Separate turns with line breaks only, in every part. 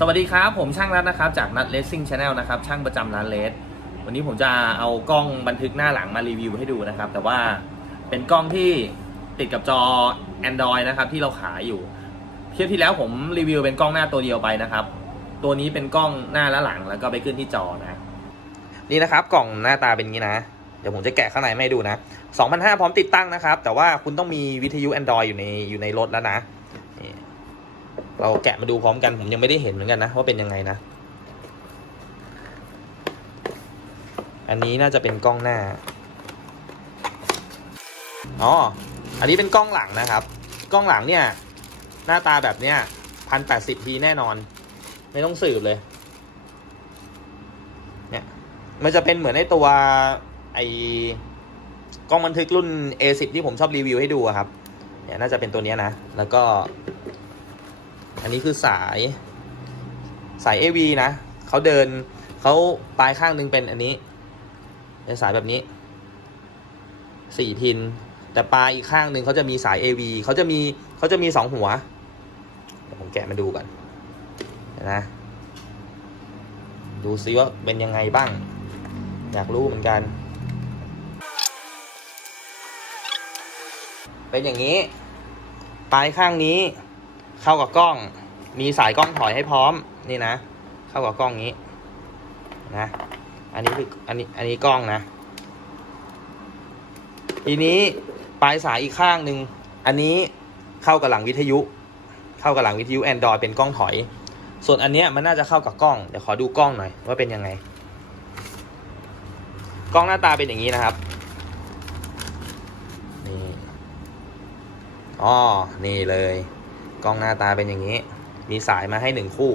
สวัสดีครับ ผมช่างรัฐนะครับจากนัดเลสซิ่งชาแนลนะครับช่างประจำร้านเลสวันนี้ผมจะเอากล้องบันทึกหน้าหลังมารีวิวให้ดูนะครับ แต่ว่าเป็นกล้องที่ติดกับจอ Android นะครับที่เราขายอยู่เทียบที่แล้วผมรีวิวเป็นกล้องหน้าตัวเดียวไปนะครับ ตัวนี้เป็นกล้องหน้าและหลังแล้วก็ไปขึ้นที่จอนะ นี่นะครับกล่องหน้าตาเป็นงี้นะ เดี๋ยวผมจะแกะข้างในมาให้ดูนะ2,500พร้อมติดตั้งนะครับ แต่ว่าคุณต้องมีวิทยุ Android อยู่ในอยู่ในรถแล้วนะ เราแกะมาดูพร้อมกันผมยังไม่ได้เห็นเหมือนกันนะว่าเป็นยังไงนะ อันนี้น่าจะเป็นกล้องหน้า อ๋อ อันนี้เป็นกล้องหลังนะครับ กล้องหลังเนี่ย หน้าตาแบบเนี้ยพันแปดสิบทีแน่นอน ไม่ต้องสืบเลย เนี่ย มันจะเป็นเหมือนไอตัวไอกล้องบันทึกรุ่น A10 ที่ผมชอบรีวิวให้ดูครับ เนี่ยน่าจะเป็นตัวนี้นะ แล้วก็ อันนี้คือสายสาย AV นะเขาเดินเขาปลายข้างหนึงเป็นอันนี้เป็นสายแบบนี้สี่พิน แต่ปลายอีกข้างหนึ่งเขาจะมีสาย AV เขาจะมีเขาจะมีสองหัวเดี๋ยวผมแกะมาดูก่อนนะดูซิว่าเป็นยังไงบ้าง อยากรู้เหมือนกัน เป็นอย่างนี้ ปลายข้างนี้ เข้ากับกล้อง มีสายกล้องถอยให้พร้อมนี่นะ เข้ากับกล้องนี้นะ อันนี้คืออันนี้อันนี้กล้องนะ ทีนี้ปลายสายอีกข้างหนึ่งอันนี้เข้ากับหลังวิทยุ เข้ากับหลังวิทยุ Android เป็นกล้องถอย ส่วนอันเนี้ยมันน่าจะเข้ากับกล้องเดี๋ยวขอดูกล้องหน่อยว่าเป็นยังไง กล้องหน้าตาเป็นอย่างนี้นะครับนี่อ๋อนี่เลย กล้องหน้าตาเป็นอย่างนี้ มีสายมาให้หนึ่งคู่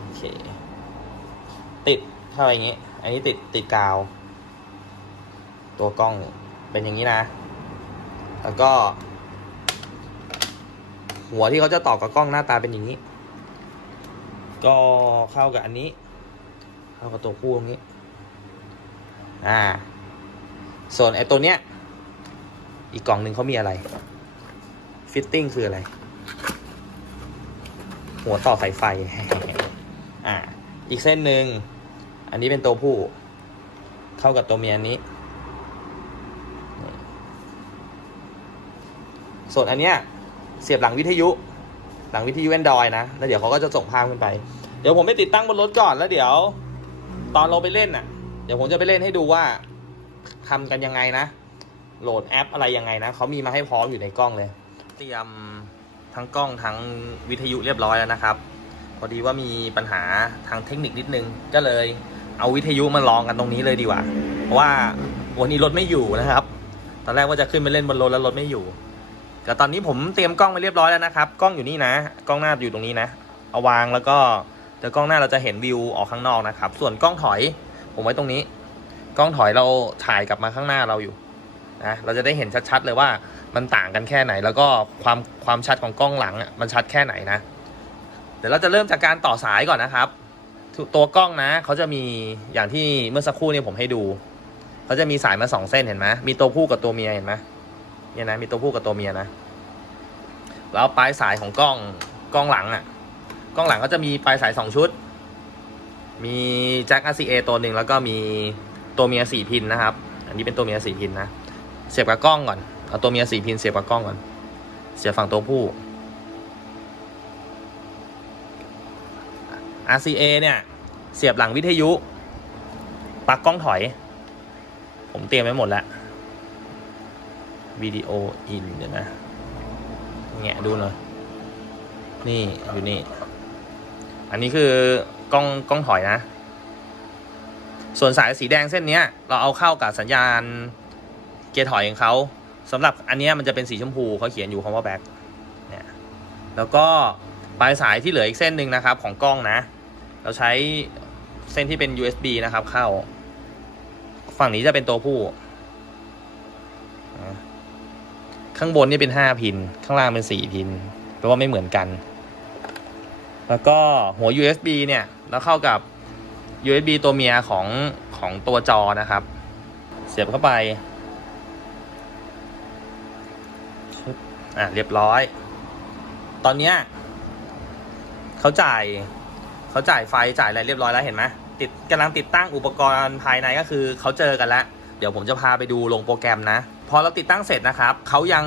โอเค ติดเข้าไปอย่างนี้ อันนี้ติดติดกาว ตัวกล้องเป็นอย่างนี้นะ แล้วก็ หัวที่เขาจะต่อกับกล้องหน้าตาเป็นอย่างนี้ ก็เข้ากับอันนี้ เข้ากับตัวคู่ตรงนี้ อ่า ส่วนไอ้ตัวเนี้ยอีกกล่องหนึ่งเขามีอะไร ฟิตติ้งคืออะไร หัวต่อสายไฟ อ่า อีกเส้นหนึ่ง อันนี้เป็นตัวผู้ เข้ากับตัวเมียอันนี้ ส่วนอันเนี้ย เสียบหลังวิทยุ หลังวิทยุ Android นะ แล้วเดี๋ยวเขาก็จะส่งภาพขึ้นไป เดี๋ยวผมไปติดตั้งบนรถก่อน แล้วเดี๋ยว ตอนเราไปเล่นน่ะ เดี๋ยวผมจะไปเล่นให้ดูว่าทำกันยังไงนะ โหลดแอปอะไรยังไงนะ เขามีมาให้พร้อมอยู่ในกล้องเลย เตรียมทั้งกล้องทั้งวิทยุเรียบร้อยแล้วนะครับ พอดีว่ามีปัญหาทางเทคนิคนิดนึง ก็เลยเอาวิทยุมาลองกันตรงนี้เลยดีกว่า เพราะว่าวันนี้รถไม่อยู่นะครับ ตอนแรกว่าจะขึ้นไปเล่นบนรถแล้วรถไม่อยู่ แต่ตอนนี้ผมเตรียมกล้องมาเรียบร้อยแล้วนะครับ กล้องอยู่นี่นะ กล้องหน้าอยู่ตรงนี้นะ เอาวางแล้วก็เดี๋ยวกล้องหน้าเราจะเห็นวิวออกข้างนอกนะครับ ส่วนกล้องถอย ผมไว้ตรงนี้ กล้องถอยเราถ่ายกลับมาข้างหน้าเราอยู่นะ เราจะได้เห็นชัดๆเลยว่า มันต่างกันแค่ไหน แล้วก็ความความชัดของกล้องหลังอะมันชัดแค่ไหนนะ เดี๋ยวเราจะเริ่มจากการต่อสายก่อนนะครับ ตัวกล้องนะเขาจะมีอย่างที่เมื่อสักครู่เนี่ยผมให้ดูเขาจะมีสายมาสองเส้นเห็นไหมมีตัวผู้กับตัวเมียเห็นไหมเนี่ยนะมีตัวผู้กับตัวเมียนะแล้วปลายสายของกล้องกล้องหลังอะ่ะ กล้องหลังก็จะมีปลายสายสองชุด มีแจ็ค RCA ตัวหนึ่งแล้วก็มีตัวเมียสี่พินนะครับ อันนี้เป็นตัวเมียสี่พินนะ เสียบกับกล้องก่อน เอาตัวเมียสี่พินเสียบกับกล้องก่อน เสียบฝั่งตัวผู้ RCA เนี่ย เสียบหลังวิทยุปลั๊กกล้องถอย ผมเตรียมไว้หมดแล้ววิดีโออินเดี๋ยวนะแงะดูหน่อยนี่อยู่นี่ อันนี้คือกล้องกล้องถอยนะ ส่วนสายสีแดงเส้นนี้เราเอาเข้ากับสัญญาณเกียร์ถอยของเขา สำหรับอันนี้มันจะเป็นสีชมพูเขาเขียนอยู่คำว่าแบ็คเนี่ยแล้วก็ปลายสายที่เหลืออีกเส้นหนึ่งนะครับ ของกล้องนะ เราใช้เส้นที่เป็น USB นะครับ เข้า ฝั่งนี้จะเป็นตัวผู้ ข้างบนนี่เป็นห้าพิน ข้างล่างเป็นสี่พินแปลว่าไม่เหมือนกัน แล้วก็หัว USB เนี่ย แล้วเข้ากับ USB ตัวเมียของของตัวจอนะครับ เสียบเข้าไป อะเรียบร้อย ตอนเนี้ยเขาจ่ายเขาจ่ายไฟจ่ายอะไรเรียบร้อยแล้วเห็นไหมติดกำลังติดตั้งอุปกรณ์ภายในก็คือเขาเจอกันแล้ว เดี๋ยวผมจะพาไปดูลงโปรแกรมนะ พอเราติดตั้งเสร็จนะครับเขายัง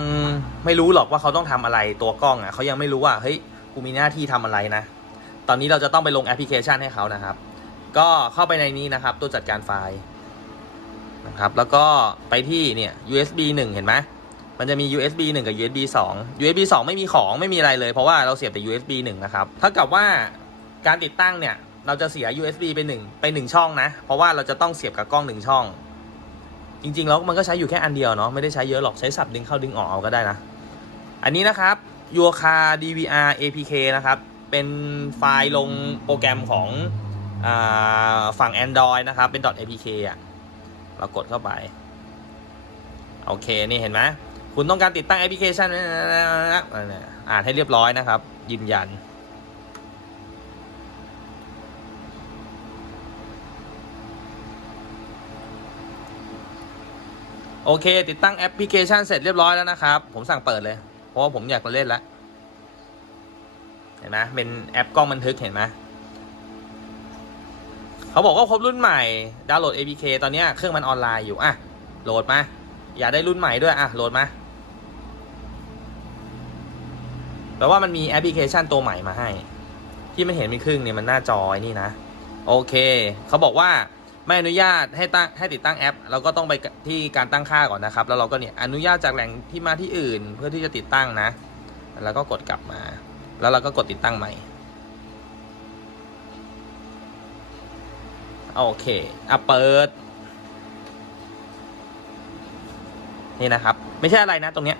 ไม่รู้หรอกว่าเขาต้องทำอะไรตัวกล้องอะเขายังไม่รู้ว่าเฮ้ยกูมีหน้าที่ทำอะไรนะ ตอนนี้เราจะต้องไปลงแอปพลิเคชันให้เขานะครับ ก็เข้าไปในนี้นะครับ ตัวจัดการไฟล์นะครับ แล้วก็ไปที่เนี่ย USB 1 เห็นไหม มันจะมี USB 1 กับ USB 2 USB 2 ไม่มีของไม่มีอะไรเลย เพราะว่าเราเสียบแต่ USB 1 นะครับเท่ากับว่าการติดตั้งเนี่ย เราจะเสีย USB ไป1ไป 1 ช่องนะ เพราะว่าเราจะต้องเสียบกับกล้อง 1 ช่อง จริงๆ แล้วมันก็ใช้อยู่แค่อันเดียวเนาะไม่ได้ใช้เยอะหรอกใช้สับดึงเข้าดึงออกเอาก็ได้นะ อันนี้นะครับ y u c a DVR APK นะครับ เป็นไฟล์ลงโปรแกรมของอฝั่ง Android นะครับ เป็น .apk อะเรากดเข้าไป โอเค นี่เห็นไหม คุณต้องการติดตั้งแอปพลิเคชันอ่านให้เรียบร้อยนะครับ ยืนยัน โอเค ติดตั้งแอปพลิเคชันเสร็จเรียบร้อยแล้วนะครับ ผมสั่งเปิดเลย เพราะว่าผมอยากมาเล่นแล้ว เห็นไหมเป็นแอปกล้องบันทึกเห็นไหมเขาบอกว่าครบรุ่นใหม่ ดาวน์โหลด APK ตอนนี้เครื่องมันออนไลน์อยู่ อะ โหลดมา อยากได้รุ่นใหม่ด้วย อะ โหลดมา แปลว่ามันมีแอปพลิเคชันตัวใหม่มาให้ ที่มันเห็นเป็นครึ่งเนี่ยมันหน้าจอไอ้นี่นะ โอเค เขาบอกว่าไม่อนุญาตให้ตั้งให้ติดตั้งแอป เราก็ต้องไปที่การตั้งค่าก่อนนะครับ แล้วเราก็เนี่ยอนุญาตจากแหล่งที่มาที่อื่น เพื่อที่จะติดตั้งนะ แล้วก็กดกลับมา แล้วเราก็กดติดตั้งใหม่โอเคอะเปิด นี่นะครับ ไม่ใช่อะไรนะตรงเนี้ย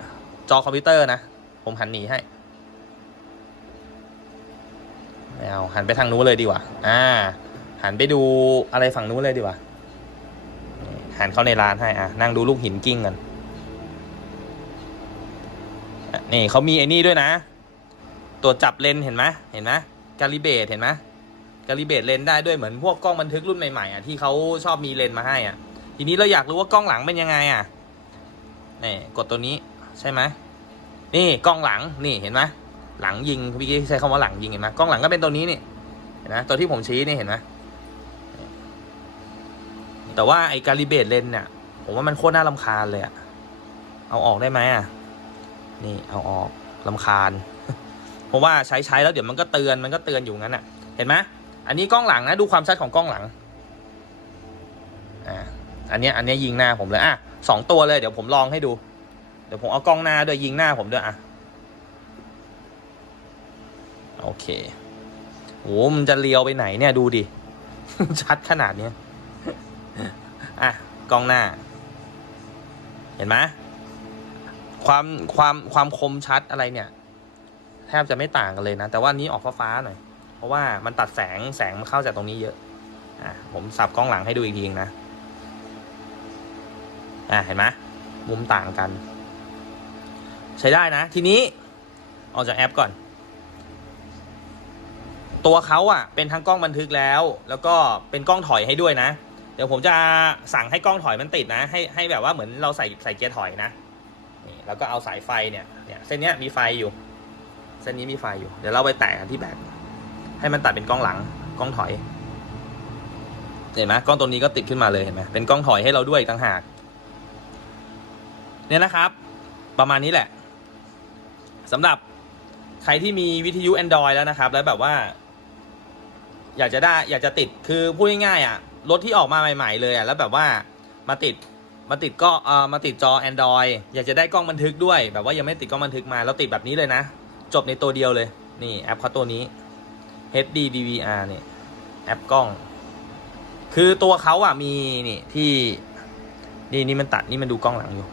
จอคอมพิวเตอร์นะ ผมหันหนีให้ ไม่เอาหันไปทางนู้นเลยดีกว่า อ่า หันไปดูอะไรฝั่งนู้นเลยดีกว่า หันเข้าในร้านให้อะนั่งดูลูกหินกิ้งกันนี่เขามีไอ้นี่ด้วยนะ ตัวจับเลนเห็นไหมเห็นไหมการิเบตเห็นไหมการิเบตเลนได้ด้วยเหมือนพวกกล้องบันทึกรุ่นใหม่ๆอะที่เขาชอบมีเลนมาให้อะ ทีนี้เราอยากรู้ว่ากล้องหลังเป็นยังไงอะนี่กดตัวนี้ใช่ไหมนี่กล้องหลังนี่เห็นไหม หลังยิงเมื่อกี้ใช้คำว่าหลังยิงเห็นไหมกล้องหลังก็เป็นตัวนี้นี่เห็นไหมตัวที่ผมชี้นี่เห็นไหมแต่ว่าไอ้การิเบตเลนเนี่ยผมว่ามันโคตรน่ารำคาญเลยอะเอาออกได้ไหมอะนี่เอาออกลำคาญ เพราะว่าใช้ใช้แล้วเดี๋ยวมันก็เตือนมันก็เตือนอยู่งั้นอะเห็นไหมอันนี้กล้องหลังนะดูความชัดของกล้องหลังอ่าอันนี้อันนี้ยิงหน้าผมเลยอะสองตัวเลยเดี๋ยวผมลองให้ดู เดี๋ยวผมเอากล้องหน้าด้วยยิงหน้าผมด้วยอะ โอเคโหมันจะเลียวไปไหนเนี่ยดูดิ ชัดขนาดเนี้ยอะกล้องหน้า เห็นไหมความความความคมชัดอะไรเนี่ย แทบจะไม่ต่างกันเลยนะ แต่ว่านนี้ออกฟ้าๆหน่อย เพราะว่ามันตัดแสงแสงมันเข้าจากตรงนี้เยอะ อะผมสับกล้องหลังให้ดูอีกทีนะอะเห็นไหมมุมต่างกัน ใช้ได้นะ ทีนี้ออกจากแอปก่อน ตัวเขาอะเป็นทั้งกล้องบันทึกแล้ว แล้วก็เป็นกล้องถอยให้ด้วยนะ เดี๋ยวผมจะสั่งให้กล้องถอยมันติดนะ ให้ให้แบบว่าเหมือนเราใส่ใส่เกียร์ถอยนะนี่แล้วก็เอาสายไฟเนี่ยเนี่ยเส้นนี้มีไฟอยู่ เส้นนี้มีไฟอยู่ เดี๋ยวเราไปแตะกันที่แบตให้มันตัดเป็นกล้องหลังกล้องถอย เห็นไหมกล้องตัวนี้ก็ติดขึ้นมาเลยเห็นไหมเป็นกล้องถอยให้เราด้วยต่างหาก เนี่ยนะครับ ประมาณนี้แหละสำหรับใครที่มีวิทยุ Android แล้วนะครับ แล้วแบบว่า อยากจะได้อยากจะติดคือพูดง่ายๆอะรถที่ออกมาใหม่ ๆ เลยอะแล้วแบบว่ามาติดมาติดก็เอ่อมาติดจอ Android อยากจะได้กล้องบันทึกด้วย แบบว่ายังไม่ติดกล้องบันทึกมาแล้วติดแบบนี้เลยนะ จบในตัวเดียวเลย นี่แอปเขาตัวนี้ HD DVR เนี่ยแอปกล้อง คือตัวเขาอะมีนี่ที่นี่นี่มันตัดนี่มันดูกล้องหลังอยู่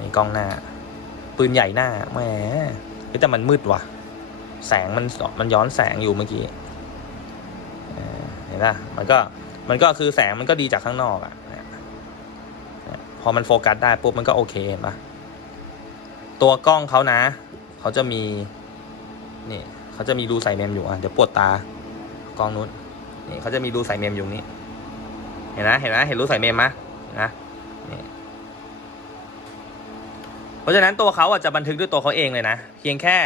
นี่นกล้องหน้า ปืนใหญ่หน้าแหมแต่มันมืดว่ะ แสงมันมันย้อนแสงอยู่เมื่อกี้เห็นปะมันก็มันก็คือแสงมันก็ดีจากข้างนอกอะ่ะพอมันโฟกัสได้ปุ๊บมันก็โอเคเห็นปะตัวกล้องเขานะ เขาจะมีนี่เขาจะมีรูใส่เมมอยู่อะเดี๋ยวปวดตากล้องนู้นนี่เขาจะมีรูใส่เมมอยู่นี้ เห็นนะเห็นนะเห็นรูใส่เมมไหมเห็นนะนี่เพราะฉะนั้นตัวเขาอะจะบันทึกด้วยตัวเขาเองเลยนะเพียงแค่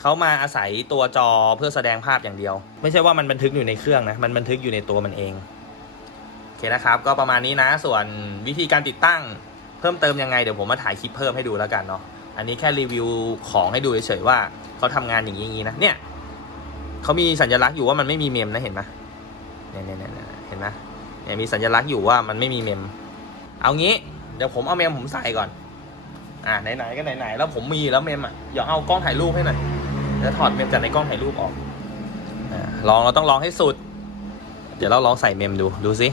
เขามาอาศัยตัวจอเพื่อแสดงภาพอย่างเดียว ไม่ใช่ว่ามันบันทึกอยู่ในเครื่องนะ มันบันทึกอยู่ในตัวมันเอง โอเคนะครับ ก็ประมาณนี้นะ ส่วนวิธีการติดตั้งเพิ่มเติมยังไง เดี๋ยวผมมาถ่ายคลิปเพิ่มให้ดูแล้วกันเนาะ อันนี้แค่รีวิวของให้ดูเฉยๆว่าเขาทำงานอย่างนี้อย่างนี้นะ เนี่ยเขามีสัญลักษณ์อยู่ว่ามันไม่มีเมมนะเห็นไหมเนี่ยเนี่ยเนี่ยเห็นไหมเนี่ยมีสัญลักษณ์อยู่ว่ามันไม่มีเมม เอางี้ เดี๋ยวผมเอาเมมผมใส่ก่อน อ่าไหนๆก็ไหนๆแล้วผมมีแล้วเมมอะอย่าเอากล้องถ่ายรูปให้หน่อย แล้วถอดเมมจากในกล้องถ่ายรูปออกอลองเราต้องลองให้สุด เดี๋ยวเราลองใส่เมมดูดูสิ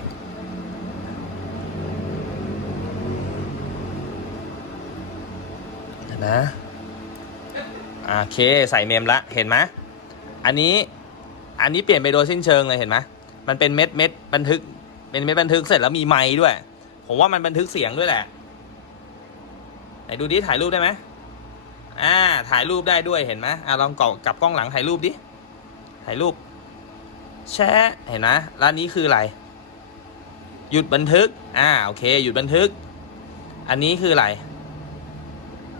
นะโอเคใส่เมมละเห็นไหมอันนี้อันนี้เปลี่ยนไปโดยสิ้นเชิงเลยเห็นไหมมันเป็นเม็ดเม็ดบันทึก เป็นเม็ดบันทึกเสร็จแล้วมีไมค์ด้วย ผมว่ามันบันทึกเสียงด้วยแหละไหนดูดิถ่ายรูปได้ไหม อ่าถ่ายรูปได้ด้วยเห็นไหมอ่าลองกกับกล้องหลังถ่ายรูปดิถ่ายรูป แชะเห็นไหมแล้วนนี้คืออะไร หยุดบันทึก อ่าโอเค หยุดบันทึก อันนี้คืออะไร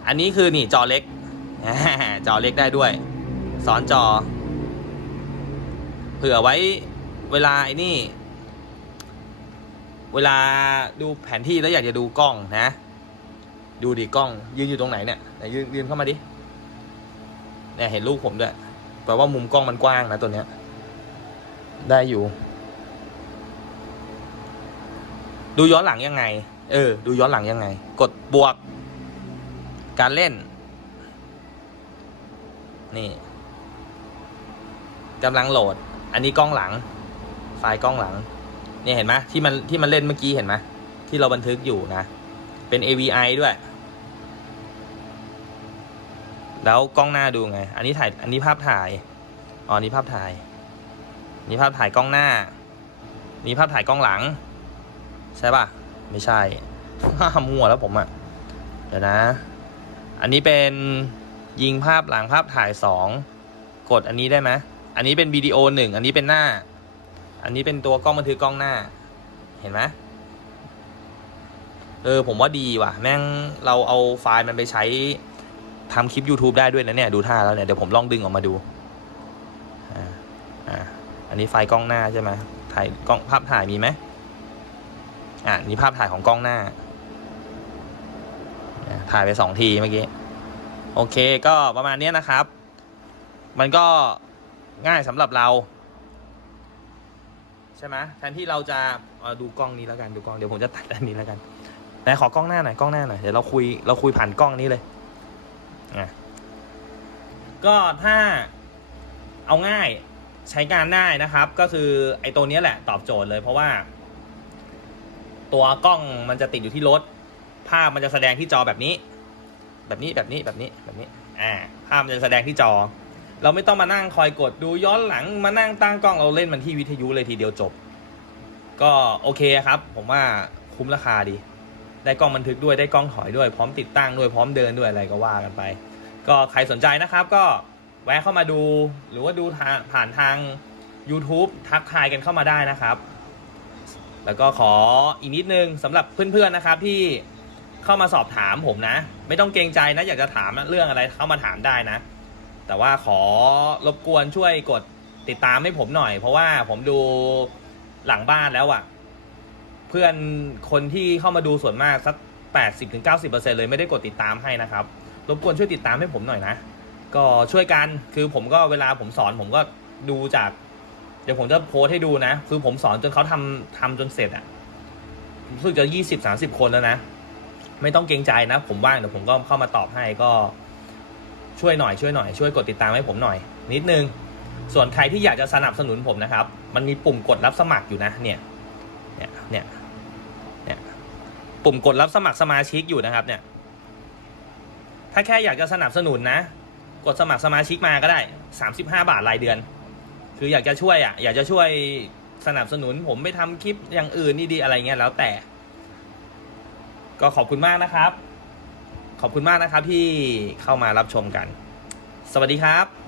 อันนี้คือนี่จอเล็กจอเล็กได้ด้วยซ้อนจอ เผื่อไว้เวลาไอ้นี่ เวลาดูแผนที่แล้วอยากจะดูกล้องนะ ดูดิกล้องยืนอยู่ตรงไหนเนี่ยไหนยืนยืนเข้ามาดิเนี่ยเห็นลูกผมด้วยแปลว่ามุมกล้องมันกว้างนะตัวเนี้ย ได้อยู่ ดูย้อนหลังยังไง เออ ดูย้อนหลังยังไง กดบวก การเล่น นี่กำลังโหลด อันนี้กล้องหลัง ไฟล์กล้องหลัง เนี่ยเห็นไหมที่มันที่มันเล่นเมื่อกี้เห็นไหมที่เราบันทึกอยู่นะ เป็น AVI ด้วย แล้วกล้องหน้าดูไง อันนี้ถ่าย อันนี้ภาพถ่าย อ๋อ นี่ภาพถ่าย นี่ภาพถ่ายกล้องหน้า นี่ภาพถ่ายกล้องหลัง ใช่ปะไม่ใช่ มัวแล้วผมอะ่ะ เดี๋ยวนะ อันนี้เป็นยิงภาพหลังภาพถ่ายสอง กดอันนี้ได้ไหมอันนี้เป็นวิดีโอหนึ่ง อันนี้เป็นหน้า อันนี้เป็นตัวกล้องบันทึกกล้องหน้า เห็นไหมเออ ผมว่าดีว่ะ แม่งเราเอาไฟล์มันไปใช้ ทำคลิป YouTube ได้ด้วยนะเนี่ย ดูท่าแล้วเนี่ย เดี๋ยวผมลองดึงออกมาดูอ่าอ่าอันนี้ไฟกล้องหน้าใช่ไหมถ่ายกล้องภาพถ่ายมีไหมอ่านี่ภาพถ่ายของกล้องหน้า ถ่ายไปสองทีเมื่อกี้ โอเคก็ประมาณนี้นะครับ มันก็ง่ายสำหรับเรา ใช่ไหมแทนที่เราจะดูกล้องนี้แล้วกันดูกล้องเดี๋ยวผมจะตัดอันนี้แล้วกันไหนขอกล้องหน้าหน่อยกล้องหน้าหน่อยเดี๋ยวเราคุยเราคุยผ่านกล้องนี้เลย อะก็ถ้าเอาง่ายใช้งานได้นะครับ ก็คือไอ้ตัวนี้แหละตอบโจทย์เลยเพราะว่า ตัวกล้องมันจะติดอยู่ที่รถ ภาพมันจะแสดงที่จอแบบนี้ แบบนี้แบบนี้แบบนี้แบบนี้ อ่า ภาพมันจะแสดงที่จอ เราไม่ต้องมานั่งคอยกดดูย้อนหลังมานั่งตั้งกล้องเราเล่นมันที่วิทยุเลยทีเดียวจบ ก็โอเคครับ ผมว่าคุ้มราคาดี ได้กล้องบันทึกด้วยได้กล้องถอยด้วย พร้อมติดตั้งด้วยพร้อมเดินด้วยอะไรก็ว่ากันไป ก็ใครสนใจนะครับก็แวะเข้ามาดู หรือว่าดูผ่านทาง YouTube ทักทายกันเข้ามาได้นะครับ แล้วก็ขออีกนิดนึงสำหรับเพื่อนๆนะครับที่เข้ามาสอบถามผมนะ ไม่ต้องเกรงใจนะอยากจะถามเรื่องอะไรเข้ามาถามได้นะ แต่ว่าขอรบกวนช่วยกดติดตามให้ผมหน่อย เพราะว่าผมดูหลังบ้านแล้วอะเพื่อนคนที่เข้ามาดูส่วนมากสัก 80-90%เลยไม่ได้กดติดตามให้นะครับ รบกวนช่วยติดตามให้ผมหน่อยนะ ก็ช่วยกันคือผมก็เวลาผมสอนผมก็ดูจาก เดี๋ยวผมจะโพสให้ดูนะ คือผมสอนจนเขาทำทำจนเสร็จอะรู้สึกจะยี่สิบสามสิบคนแล้วนะ ไม่ต้องเกรงใจนะ ผมว่างเดี๋ยวผมก็เข้ามาตอบให้ก็ช่วยหน่อยช่วยหน่อยช่วยกดติดตามให้ผมหน่อย นิดนึง ส่วนใครที่อยากจะสนับสนุนผมนะครับ มันมีปุ่มกดรับสมัครอยู่นะเนี่ยเนี่ยเนี่ย ปุ่มกดรับสมัครสมาชิกอยู่นะครับเนี่ย ถ้าแค่อยากจะสนับสนุนนะ กดสมัครสมาชิกมาก็ได้ 35 บาทรายเดือน คืออยากจะช่วยอะ อยากจะช่วยสนับสนุน ผมไปทำคลิปอย่างอื่นนี่ดีอะไรเงี้ยแล้วแต่ ก็ขอบคุณมากนะครับ ขอบคุณมากนะครับที่เข้ามารับชมกัน สวัสดีครับ